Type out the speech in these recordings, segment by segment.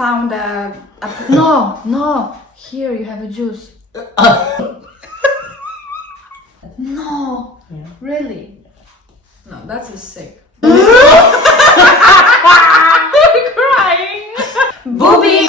found no, here you have a juice. No, Yeah. really? No, that's a sick. Crying. Booby.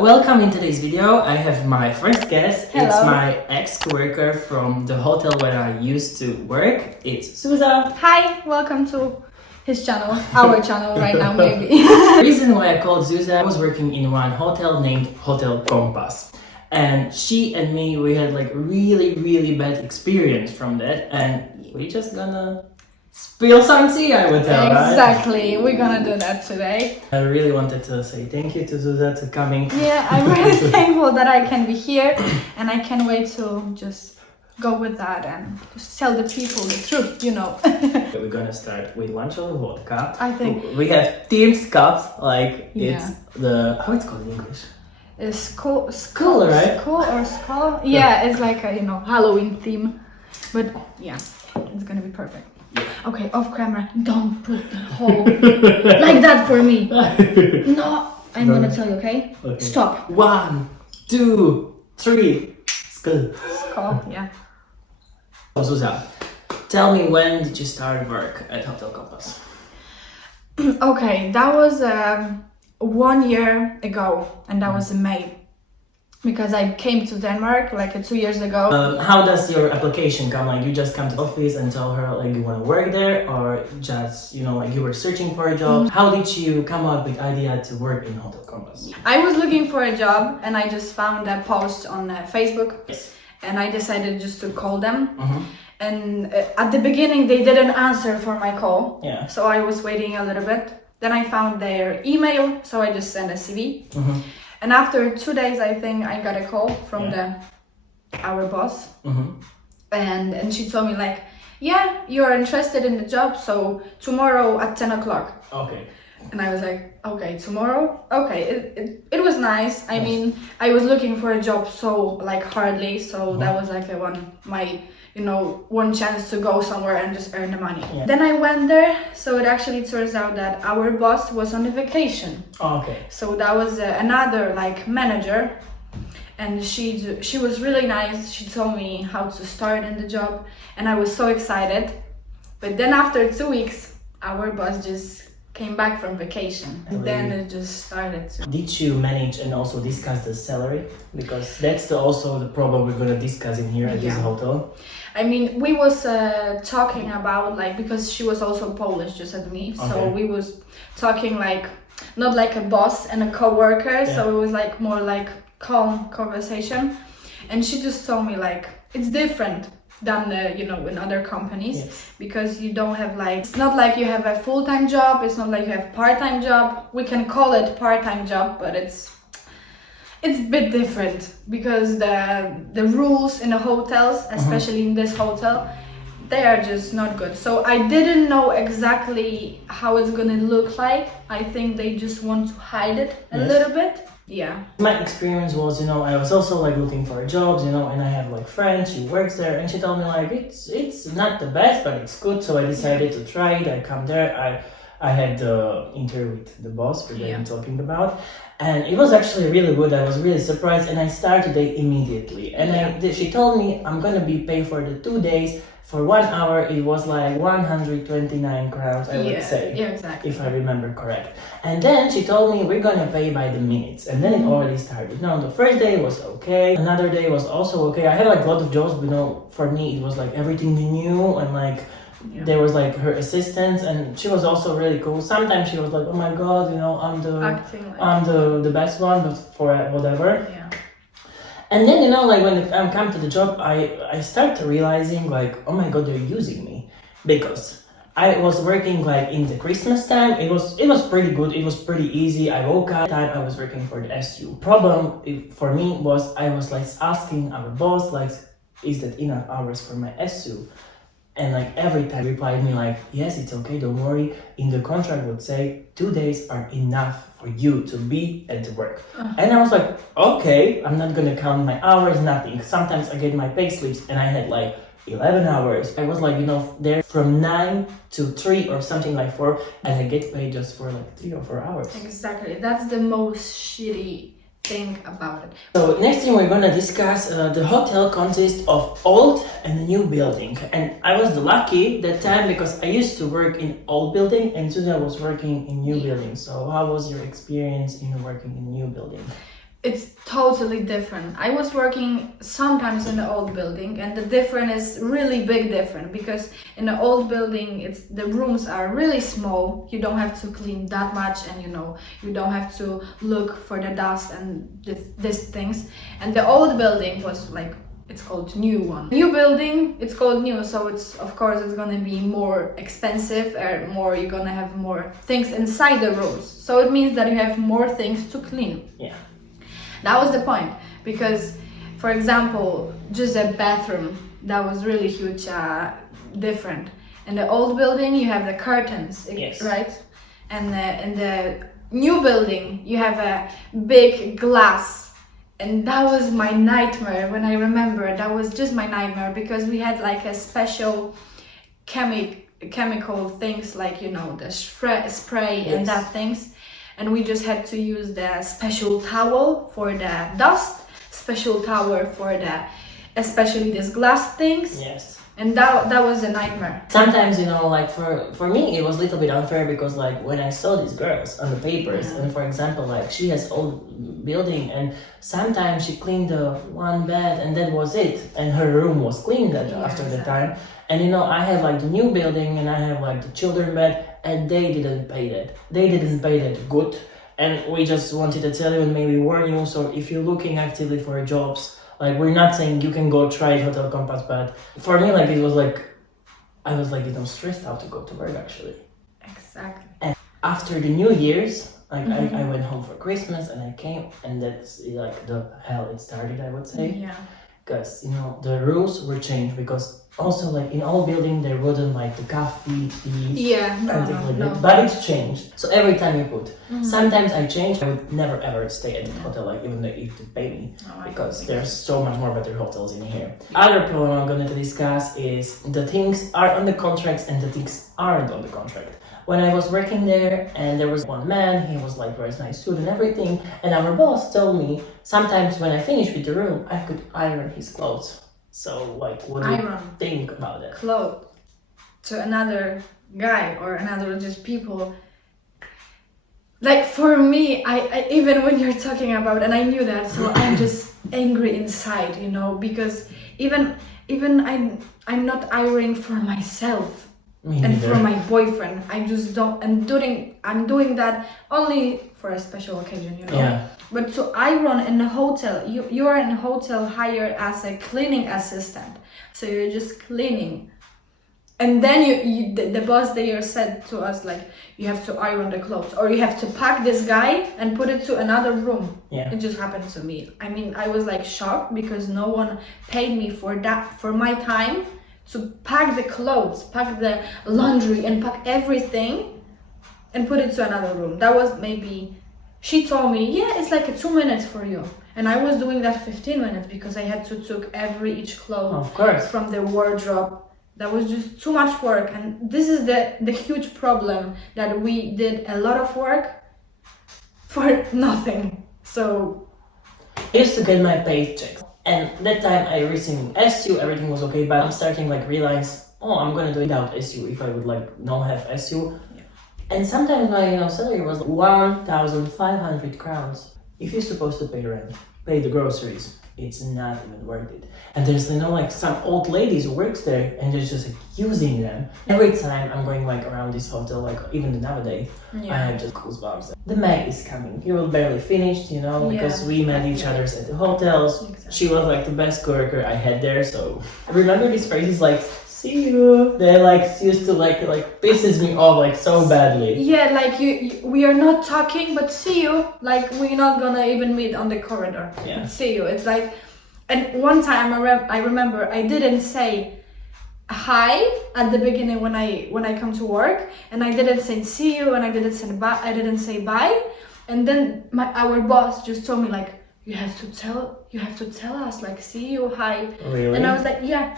Welcome in today's video. I have my first guest. Hello. It's my ex-worker from the hotel where I used to work. It's Suza. Hi, welcome to his channel, our channel right now maybe. The reason why I called Suza, I was working in one hotel named Hotel Compass. And she and me, we had like really bad experience from that, and we just gonna spill some tea, I would tell. Exactly, we're gonna do that today. I really wanted to say thank you to Suza for coming. Yeah, I'm really thankful that I can be here, and I can't wait to just go with that and just tell the people the truth, you know. We're gonna start with one shot of vodka. I think we have Team's cups, like Yeah. it's the, how it's called in English? it's skull, right? skull or skull. Yeah, it's like a Halloween theme, but yeah, it's gonna be perfect. Okay, off camera, don't put the whole like that for me. No, I'm gonna tell you, okay? Stop. 1, 2, 3. Skull. Skull, yeah. Oh, Suza, tell me, when did you start work at Hotel Compass? Okay, that was 1 year ago, and that was in May, because I came to Denmark like 2 years ago. How does your application come? Like, you just come to the office and tell her like you want to work there, or just like you were searching for a job? How did you come up with idea to work in Hotel Compass? I was looking for a job, and I just found a post on Facebook, Yes. and I decided just to call them. Mm-hmm. And at the beginning, they didn't answer for my call, Yeah. so I was waiting a little bit. Then I found their email, so I just sent a CV. Mm-hmm. And after 2 days, I think I got a call from our boss, Mm-hmm. and she told me like, yeah, you are interested in the job, so tomorrow at 10 o'clock. Okay. And I was like, okay, tomorrow? Okay, it was nice. I Nice. mean, I was looking for a job so like hardly, so that was like one chance to go somewhere and just earn the money. Yeah. Then I went there, so it actually turns out that our boss was on a vacation. Okay. So that was another like manager, and she was really nice. She told me how to start in the job, and I was so excited. But then after 2 weeks, our boss just came back from vacation, and then it just started to... Did you manage and also discuss the salary? Because that's also the problem we're gonna discuss in here at this hotel. I mean, we was talking about like, because she was also Polish just as me, so Okay. we was talking like, not like a boss and a co-worker, so it was like more like calm conversation. And she just told me like, it's different than in other companies. Yes. Because you don't have like, it's not like you have a full-time job, it's not like you have part-time job. We can call it part-time job, but it's a bit different, because the rules in the hotels, especially in this hotel, they are just not good. So I didn't know exactly how it's gonna look like. I think they just want to hide it a little bit. Yeah. My experience was, I was also like looking for jobs, and I have like friends, she works there, and she told me like it's not the best, but it's good. So I decided to try it. I come there. I had the interview with the boss that I'm talking about, and it was actually really good. I was really surprised, and I started it immediately. And she told me I'm gonna be paid for the 2 days. For 1 hour, it was like 129 crowns, I would say. Yeah, exactly. If I remember correct. And then she told me we're gonna pay by the minutes. And then it already started. Now, the first day was okay. Another day was also okay. I had like a lot of jobs, but for me, it was like everything new. And like, there was like her assistants, and she was also really cool. Sometimes she was like, oh my God, I'm the best one, but for whatever. Yeah. And then, like when I come to the job, I start realizing like, oh my God, they're using me. Because I was working like in the Christmas time. It was pretty good. It was pretty easy. I woke up, I was working for the SU. Problem for me was I was like asking our boss like, is that enough hours for my SU? And like every time he replied me like, yes, it's okay, don't worry. In the contract would say 2 days are enough for you to be at the work. And I was like, okay, I'm not gonna count my hours, nothing. Sometimes I get my pay slips and I had like 11 hours. I was like, there from 9 to 3 or something like 4, and I get paid just for like 3 or 4 hours. Exactly. That's the most shitty thing about it. So next thing we're gonna discuss, the hotel consists of old and new building. And I was lucky that time because I used to work in old building and Susan was working in new building. So how was your experience in working in new building? It's totally different. I was working sometimes in the old building, and the difference is really big different because in the old building, the rooms are really small. You don't have to clean that much, and you don't have to look for the dust and these things. And the old building was like, it's called new one. New building, it's called new, so of course it's gonna be more expensive, or you're gonna have more things inside the rooms. So it means that you have more things to clean. Yeah. That was the point, because, for example, just a bathroom, that was really huge different. In the old building, you have the curtains, yes. Right? And in the new building, you have a big glass. And that was my nightmare when I remember. That was just my nightmare because we had like a special chemical things like, the spray yes. and that things. And we just had to use the special towel for the dust, special towel for especially these glass things. Yes. And that was a nightmare. Sometimes, like for me, it was a little bit unfair because like when I saw these girls on the papers, and for example, like she has old building and sometimes she cleaned the one bed and that was it. And her room was cleaned after the time. And I have like the new building and I have like the children bed. And they didn't pay that. They didn't pay that good. And we just wanted to tell you and maybe warn you. So if you're looking actively for jobs, like we're not saying you can go try Hotel Compass, but for me, like it was like, I was like, stressed out to go to work actually. Exactly. And after the New Year's, like I went home for Christmas and I came and that's like the hell it started, I would say. Yeah. Because, the rules were changed because also like in all building there wasn't like the coffee, tea, no. But it's changed. So every time you put, sometimes I changed. I would never ever stay at the hotel, like even if they pay me, because there's so much more better hotels in here. Other problem I'm going to discuss is the things are on the contracts and the things aren't on the contract. When I was working there and there was one man, he was like very nice suit and everything, and our boss told me sometimes when I finished with the room, I could iron his clothes. So like, what do you think about that? Clothes to another guy or another just people. Like for me, I even when you're talking about, and I knew that, so I'm just angry inside, because even I'm not ironing for myself. And for my boyfriend, I just don't. I'm doing that only for a special occasion, Yeah. But to iron in a hotel, you are in a hotel hired as a cleaning assistant, so you're just cleaning, and then the boss there said to us like you have to iron the clothes or you have to pack this guy and put it to another room. Yeah. It just happened to me. I mean, I was like shocked because no one paid me for my time to pack the clothes, pack the laundry and pack everything and put it to another room. That was maybe, she told me, yeah, it's like 2 minutes for you. And I was doing that 15 minutes because I had to took each clothes from the wardrobe. That was just too much work. And this is the huge problem, that we did a lot of work for nothing. So I used to get my paychecks. And that time I received SU, everything was okay, but I'm starting like realize, I'm gonna do it without SU if I would like not have SU. Yeah. And sometimes my salary was 1,500 crowns. If you're supposed to pay rent, pay the groceries, it's not even worth it. And there's like some old ladies who works there and they're just like using them. Every time I'm going like around this hotel, like even nowadays, I have just goosebumps. The Meg is coming. He will barely finish, because we met each other at the hotels. Exactly. She was like the best coworker I had there. So I remember these phrases like, see you. They like used to like pisses me off like so badly. Yeah, like we are not talking, but see you. Like we're not gonna even meet on the corridor. Yeah. See you. It's like, and one time I remember I didn't say hi at the beginning when I come to work, and I didn't say see you, and I didn't say bye, and then our boss just told me like you have to tell us like see you, hi. Really? And I was like, yeah.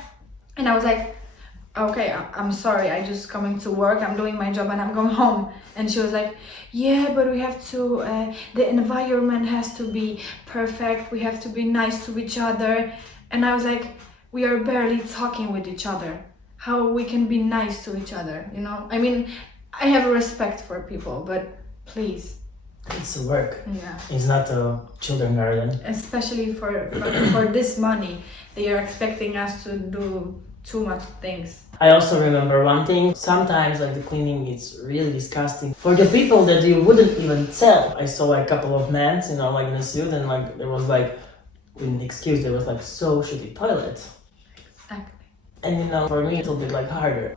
And I was like, okay, I'm sorry, I just coming to work, I'm doing my job and I'm going home. And she was like, yeah, but we have to, the environment has to be perfect, we have to be nice to each other. And I was like, we are barely talking with each other. How we can be nice to each other, you know? I mean, I have a respect for people, but please. It's work. Yeah. It's not a children garden. Especially for this money, they are expecting us to do too much things. I also remember one thing. Sometimes like the cleaning is really disgusting for the people that you wouldn't even tell. I saw like a couple of men, you know, like in a suit, and like there was like, with an excuse, there was like so shitty toilets. Exactly. And you know, for me, it's a bit like harder.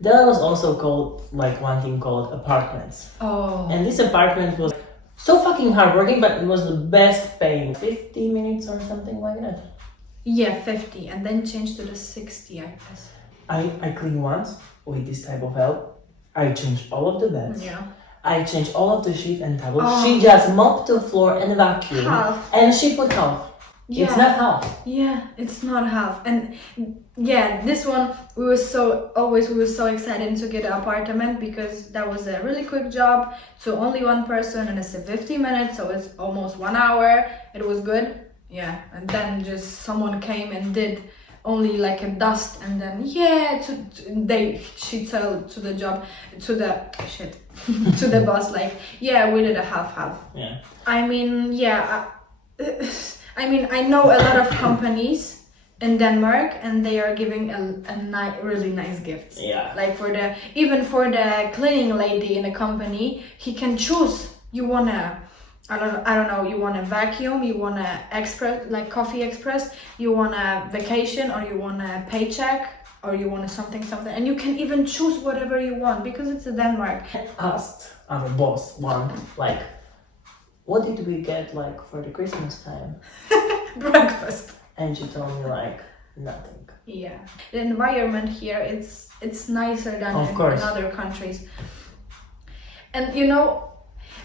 There was also called like one thing called apartments. Oh. And this apartment was so fucking hardworking, but it was the best paying. 50 minutes or something like that. Yeah, 50, and then change to the 60, I guess. I cleaned once with this type of help. I changed all of the beds. Yeah. I changed all of the sheets and towels. Oh. She just mopped the floor and vacuumed. Half. And she put half. Yeah. It's not half. Yeah, it's not half. And yeah, this one we were so excited to get an apartment because that was a really quick job. So only one person and it's 50 minutes, so it's almost 1 hour. It was good. Yeah, and then just someone came and did only like a dust, and then she told to the job to the to the boss like, yeah, we did a half. Yeah. I mean, yeah. I know a lot of companies in Denmark, and they are giving really nice gifts. Yeah. Like even for the cleaning lady in a company, he can choose. You wanna, I don't know. You want a vacuum? You want a express, like coffee express? You want a vacation, or you want a paycheck, or you want a something, and you can even choose whatever you want because it's Denmark. I asked our boss one like, what did we get like for the Christmas time? Breakfast. And she told me like nothing. Yeah, the environment here it's nicer than Of in course. other countries. And you know,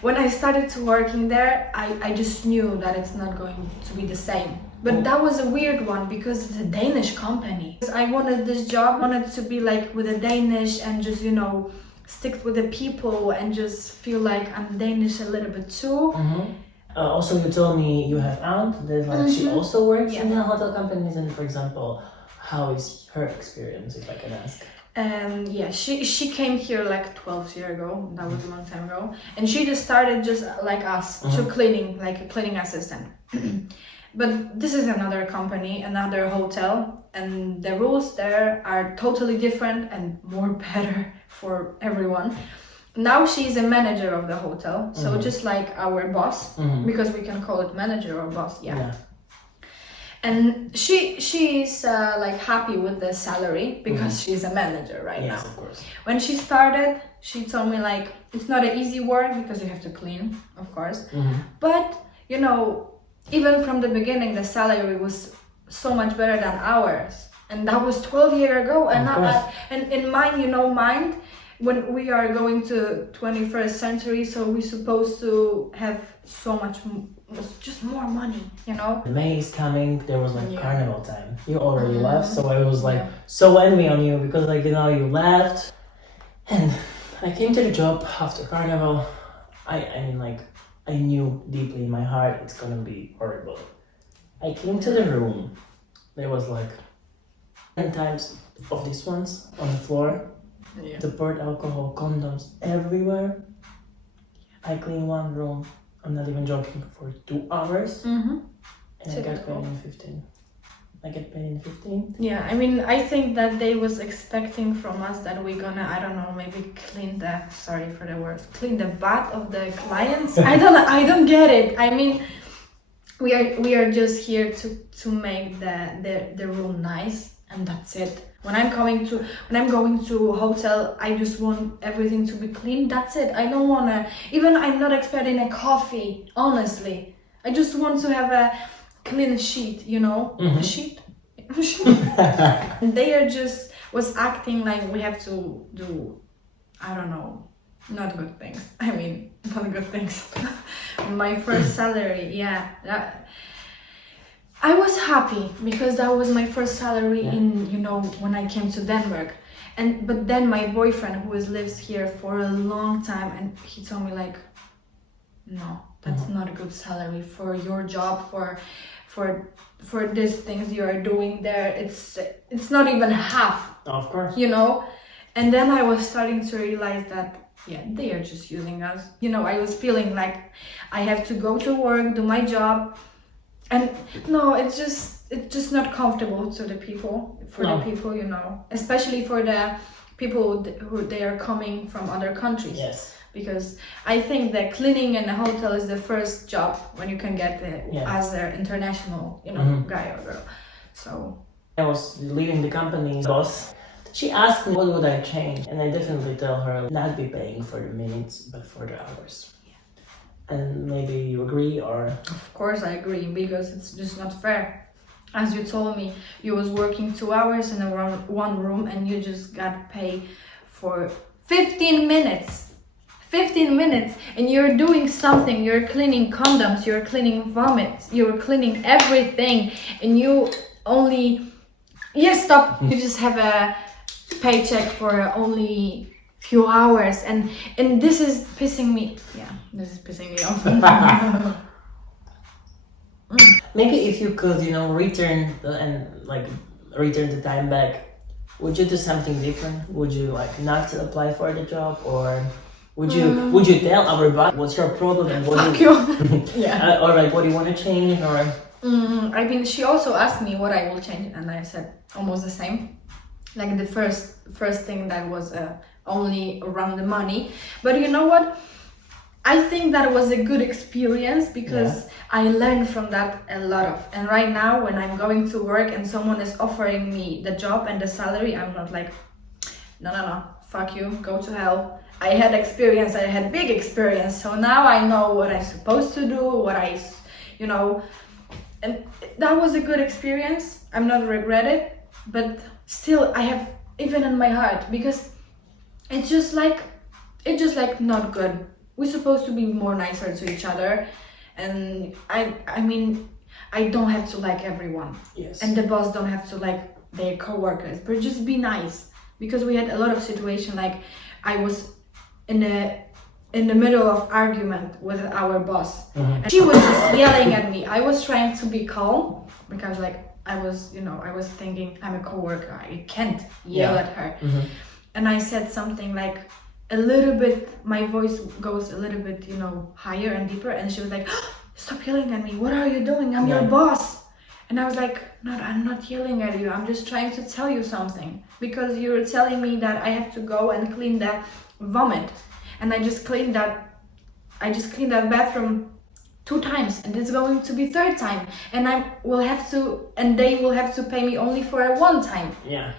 when I started to working there, I just knew that it's not going to be the same. But that was a weird one because it's a Danish company. I wanted this job, wanted to be like with a Danish and just, you know, stick with the people and just feel like I'm Danish a little bit too. Mm-hmm. Also, you told me you have aunt that like she also works in the hotel companies, and for example, how is her experience, if I can ask? Yeah, she came here like 12 years ago. That was a long time ago, and she just started just like us to cleaning, like a cleaning assistant. But this is another company, another hotel, and the rules there are totally different and more better for everyone. Now she's a manager of the hotel, so just like our boss, because we can call it manager or boss, yeah. And she's like happy with the salary because she's a manager right now. Yes, of course. When she started, she told me like it's not an easy work because you have to clean, of course. But you know, even from the beginning, the salary was so much better than ours, and that was 12 years ago. And in mind, when we are going to 21st century, so we're supposed to have so much, just more money, you know? May is coming, there was like carnival time. You already left, so I was like so envy on you because like, you know, you left. And I came to the job after carnival. I mean like, I knew deeply in my heart it's gonna be horrible. I came to the room, there was like 10 times of these ones on the floor. The poured alcohol, condoms everywhere. I cleaned one room, I'm not even joking, for 2 hours. And I got paid in 15. I get paid in 15. Yeah, I mean, I think that they was expecting from us that we're gonna, I don't know, maybe clean the, sorry for the word, clean the butt of the clients. I don't get it. I mean, we are just here to make the room nice, and that's it. When I'm going to a hotel, I just want everything to be clean. That's it. I don't wanna, even I'm not expecting a coffee, honestly. I just want to have a clean sheet, you know? A sheet? They are just was acting like we have to do, I don't know, not good things. I mean, not good things. My first salary, yeah. I was happy because that was my first salary in, when I came to Denmark. But then my boyfriend, who lives here for a long time, and he told me like, no, that's not a good salary for your job, for these things you are doing there. It's not even half. Of course. And then I was starting to realize that they are just using us. I was feeling like I have to go to work, do my job, and no, it's just not comfortable to the people, the people, especially for the people who they are coming from other countries. Yes. Because I think that cleaning in a hotel is the first job when you can get as an international, guy or girl. So I was leaving the company, boss. She asked me what would I change, and I definitely tell her not be paying for the minutes, but for the hours. And maybe you agree, or? Of course I agree, because it's just not fair. As you told me, you was working 2 hours in one room and you just got paid for 15 minutes. 15 minutes, and you're doing something, you're cleaning condoms, you're cleaning vomits, you're cleaning everything, and you just have a paycheck for only few hours, and this is pissing me off. Maybe if you could, return the time back, would you do something different? Would you not apply for the job, or would you tell our boss what's your problem and what you. Or what do you want to change, or? I mean, she also asked me what I will change, and I said almost the same. Like the first thing that was only around the money, but you know what? I think that was a good experience because I learned from that a lot and right now when I'm going to work and someone is offering me the job and the salary, I'm not like, no, fuck you, go to hell. I had experience, I had big experience, so now I know what I'm supposed to do, and that was a good experience. I'm not regret it, but still I have even in my heart, because it's just like not good. We're supposed to be more nicer to each other, and I mean I don't have to like everyone. Yes. And the boss don't have to like their co-workers, but just be nice, because we had a lot of situation like I was in the middle of argument with our boss, and she was just yelling at me. I was trying to be calm because I was thinking I'm a co-worker, I can't yell at her. And I said something like a little bit, my voice goes a little bit, higher and deeper, and she was like, stop yelling at me, what are you doing? I'm your boss. And I was like, no, I'm not yelling at you, I'm just trying to tell you something, because you're telling me that I have to go and clean that vomit, and I just cleaned that bathroom 2 times, and it's going to be 3rd time, and they will have to pay me only for a 1 time. Yeah.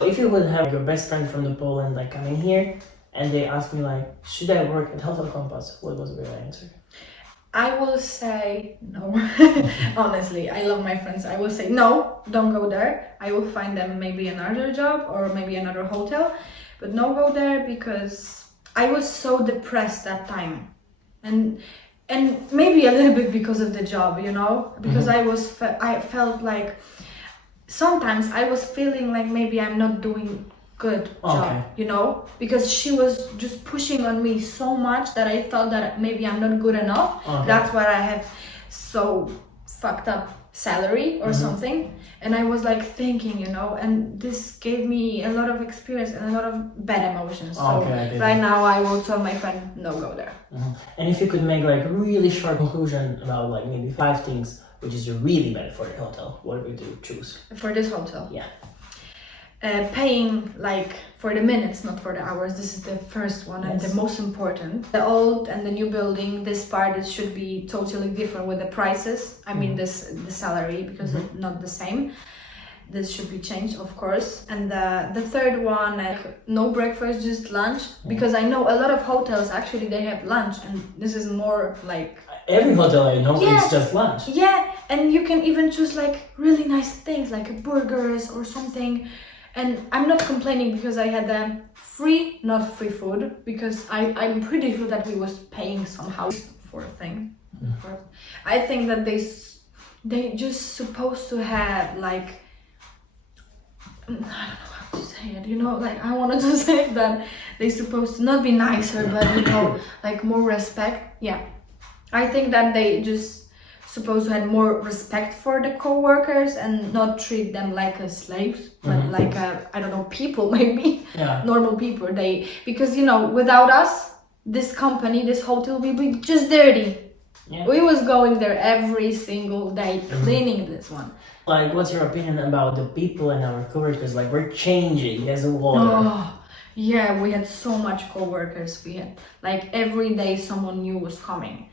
If you would have your best friend from the Poland come in here and they ask me should I work at Hotel Compass, what was your answer? I will say no. Honestly, I love my friends. I will say no, don't go there. I will find them maybe another job or maybe another hotel, but no go there, because I was so depressed that time, and maybe a little bit because of the job, because I felt like sometimes I was feeling like maybe I'm not doing good job, because she was just pushing on me so much that I thought that maybe I'm not good enough. That's why I have so fucked up salary or something, and I was thinking, and this gave me a lot of experience and a lot of bad emotions. So right now I will tell my friend, no, go there. And if you could make a really short conclusion about maybe 5 things which is really bad for the hotel, what would you choose? For this hotel? Yeah. Paying for the minutes, not for the hours. This is the first one and the most important. The old and the new building, this part, it should be totally different with the prices. I mean the salary, because it's not the same. This should be changed, of course. And the third one, no breakfast, just lunch, because I know a lot of hotels actually they have lunch, and this is more every hotel I know is just lunch. Yeah, and you can even choose really nice things like burgers or something. And I'm not complaining because I had not free food, because I'm pretty sure that we was paying somehow for things. I think that they just supposed to have like, I don't know how to say it, you know, like I wanted to say that they supposed to not be nicer, but you know, like more respect. Yeah, I think that they just supposed to have more respect for the co-workers and not treat them like a slaves, but like a, I don't know, people maybe, normal people. They, because you know, without us, this company, this hotel will be just dirty. Yeah. We was going there every single day cleaning this one. Like, what's your opinion about the people and our coworkers? Like, we're changing as a water. Oh, yeah, we had so much co-workers. We had like every day someone new was coming.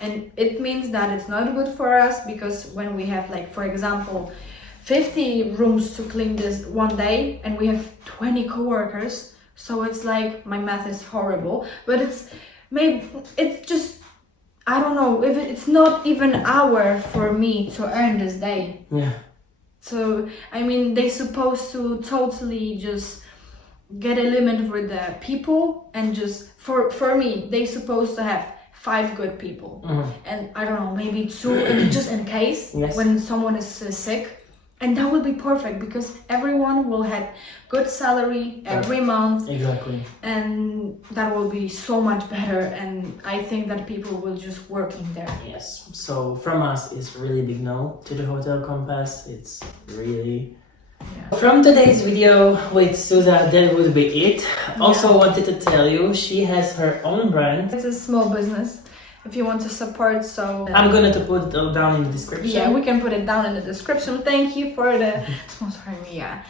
And it means that it's not good for us, because when we have like, for example, 50 rooms to clean this one day and we have 20 co-workers, so it's like, my math is horrible, but it's maybe, it's just, I don't know, if it's not even an hour for me to earn this day. Yeah. So, I mean, they supposed to totally just get a limit for the people, and just, for me, they supposed to have 5 good people, and I don't know, maybe 2 just in case when someone is sick, and that will be perfect, because everyone will have good salary every month. Exactly. And that will be so much better, and I think that people will just work in there. Yes. So from us, it's really big no to the Hotel Compass. It's really. Yeah. From today's video with Suza, that would be it. Also wanted to tell you, she has her own brand. It's a small business, if you want to support, so... I'm gonna to put it down in the description. Yeah, we can put it down in the description. Thank you for the sponsoring me, yeah.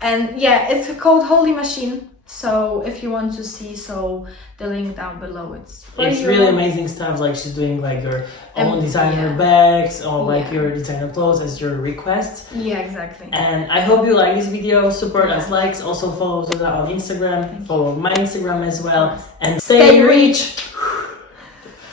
And yeah, it's called Holy Machine. So if you want to see, so the link down below, it's really amazing stuff. Like, she's doing like your own designer bags, or like your designer clothes as your request. Yeah, exactly. And I hope you like this video. Support us, likes. Also follow Suza on Instagram. Follow my Instagram as well. And stay rich.